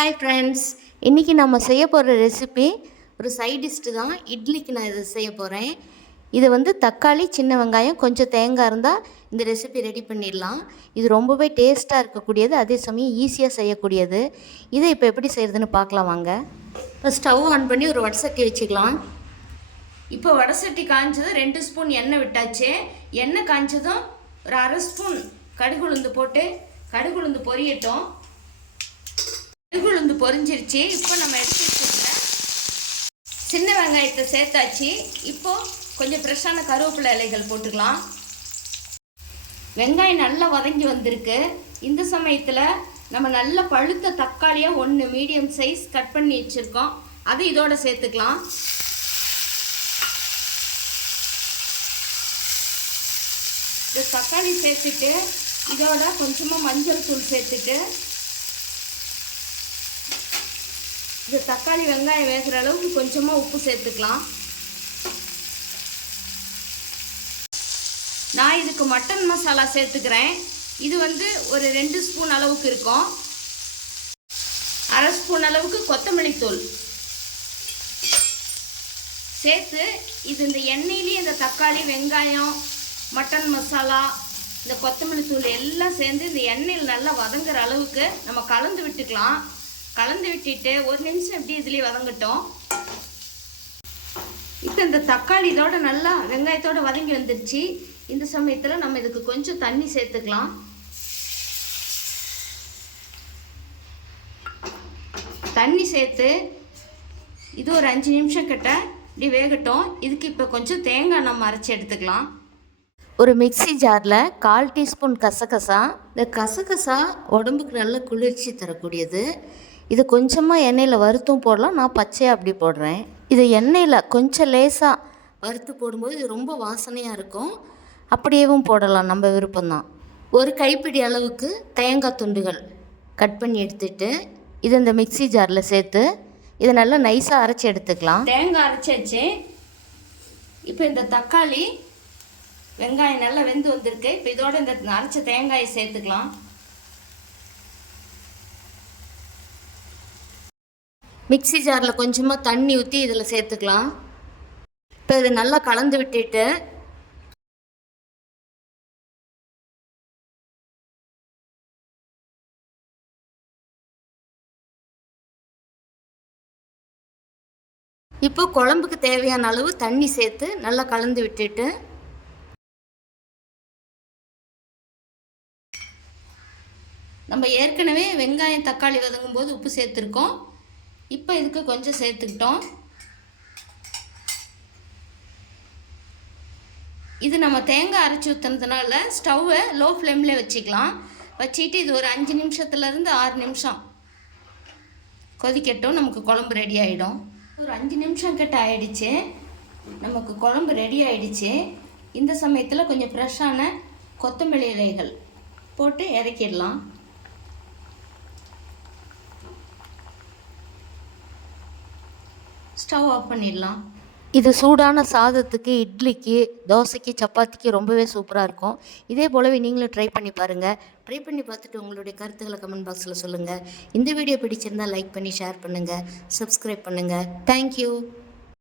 Hi friends, இன்றைக்கி நம்ம செய்ய போகிற ரெசிபி ஒரு சைட் டிஷ் தான். இட்லிக்கு நான் இதை செய்ய போகிறேன். இது வந்து தக்காளி, சின்ன வெங்காயம், கொஞ்சம் தேங்காய் இருந்தால் இந்த ரெசிபி ரெடி பண்ணிடலாம். இது ரொம்பவே டேஸ்ட்டாக இருக்கக்கூடியது, அதே சமயம் ஈஸியாக செய்யக்கூடியது. இதை இப்போ எப்படி செய்கிறதுன்னு பார்க்கலாம் வாங்க. இப்போ ஸ்டவ் ஆன் பண்ணி ஒரு வடசட்டி வச்சுக்கலாம். இப்போ வடசட்டி காய்ஞ்சதும் 2 ஸ்பூன் எண்ணெய் விட்டாச்சு. எண்ணெய் காய்ஞ்சதும் ஒரு அரை ஸ்பூன் கடுகு உளுந்து போட்டு கடுகு உளுந்து பொரியட்டும். கடுகுளுந்து பொரிஞ்சிருச்சு. இப்போ நம்ம எடுத்து வச்சுருக்க சின்ன வெங்காயத்தை சேர்த்தாச்சு. இப்போது கொஞ்சம் ஃப்ரெஷ்ஷான கருவேப்பிலை இலைகள் போட்டுக்கலாம். வெங்காயம் நல்லா வதங்கி வந்திருக்கு. இந்த சமயத்தில் நம்ம நல்ல பழுத்த தக்காளியாக 1 மீடியம் சைஸ் கட் பண்ணி வச்சுருக்கோம், அது இதோட சேர்த்துக்கலாம். இந்த தக்காளி சேர்த்துட்டு இதோட கொஞ்சமாக மஞ்சள் தூள் சேர்த்துட்டு இந்த தக்காளி வெங்காயம் வேகிற அளவுக்கு கொஞ்சமாக உப்பு சேர்த்துக்கலாம். நான் இதுக்கு மட்டன் மசாலா சேர்த்துக்கிறேன். இது வந்து ஒரு 2 ஸ்பூன் அளவுக்கு இருக்கும். அரை ஸ்பூன் அளவுக்கு கொத்தமல்லி தூள் சேர்த்து இது இந்த எண்ணெயிலேயே இந்த தக்காளி வெங்காயம் மட்டன் மசாலா இந்த கொத்தமல்லி தூள் எல்லாம் சேர்ந்து இந்த எண்ணெயில் நல்லா வதங்குற அளவுக்கு நம்ம கலந்து விட்டுக்கலாம். கலந்து விட்டுட்டு 1 நிமிஷம் எப்படி இதுலேயே வதங்கட்டும். இப்போ இந்த தக்காளி இதோட நல்லா வெங்காயத்தோடு வதங்கி வந்துடுச்சு. இந்த சமயத்தில் நம்ம இதுக்கு கொஞ்சம் தண்ணி சேர்த்துக்கலாம். தண்ணி சேர்த்து இது ஒரு 5 நிமிஷம் கிட்ட இப்படி வேகட்டும். இதுக்கு இப்போ கொஞ்சம் தேங்காய் நம்ம அரைச்சி எடுத்துக்கலாம். ஒரு மிக்சி ஜாரில் 1/4 டீஸ்பூன் கசகசா. இந்த கசகசா உடம்புக்கு நல்ல குளிர்ச்சி தரக்கூடியது. இது கொஞ்சமாக எண்ணெயில் வறுத்தும் போடலாம், நான் பச்சையாக அப்படி போடுறேன். இதை எண்ணெயில் கொஞ்சம் லேசாக வறுத்து போடும்போது இது ரொம்ப வாசனையாக இருக்கும். அப்படியேவும் போடலாம், நம்ம விருப்பம்தான். ஒரு கைப்பிடி அளவுக்கு தேங்காய் துண்டுகள் கட் பண்ணி எடுத்துட்டு இதை இந்த மிக்சி ஜாரில் சேர்த்து இதை நல்லா நைஸாக அரைச்சி எடுத்துக்கலாம். தேங்காய் அரைச்சாச்சு. இப்போ இந்த தக்காளி வெங்காயம் நல்லா வெந்து வந்திருக்கு. இப்போ இதோட இந்த அரைச்ச தேங்காயை சேர்த்துக்கலாம். மிக்சி ஜாரில் கொஞ்சமாக தண்ணி ஊற்றி இதில் சேர்த்துக்கலாம். இப்போ இதை நல்லா கலந்து விட்டுட்டு இப்போ குழம்புக்கு தேவையான அளவு தண்ணி சேர்த்து நல்லா கலந்து விட்டுட்டு நம்ம ஏற்கனவே வெங்காயம் தக்காளி வதங்கும் போது உப்பு சேர்த்துருக்கோம். இப்போ இதுக்கு கொஞ்சம் சேர்த்துக்கிட்டோம். இது நம்ம தேங்காய் அரைச்சி ஊற்றுனதுனால ஸ்டவ்வை லோ ஃப்ளேமில் வச்சுக்கலாம். வச்சுட்டு இது ஒரு 5 நிமிஷத்துலேருந்து 6 நிமிஷம் கொதிக்கட்டும். நமக்கு குழம்பு ரெடி ஆகிடும். ஒரு 5 நிமிஷம் கிட்ட ஆயிடுச்சு. நமக்கு குழம்பு ரெடி ஆகிடுச்சு. இந்த சமயத்தில் கொஞ்சம் ஃப்ரெஷ்ஷான கொத்தமல்லி இலைகள் போட்டு இறக்கிடலாம். ஸ்டவ் ஆஃப் பண்ணிடலாம். இது சூடான சாதத்துக்கு, இட்லிக்கு, தோசைக்கு, சப்பாத்திக்கு ரொம்பவே சூப்பராக இருக்கும். இதே போலவே நீங்களும் ட்ரை பண்ணி பாருங்கள். ட்ரை பண்ணி பார்த்துட்டு உங்களுடைய கருத்துக்களை கமெண்ட் பாக்ஸில் சொல்லுங்கள். இந்த வீடியோ பிடிச்சிருந்தால் லைக் பண்ணி ஷேர் பண்ணுங்கள், சப்ஸ்கிரைப் பண்ணுங்கள். தேங்க்யூ.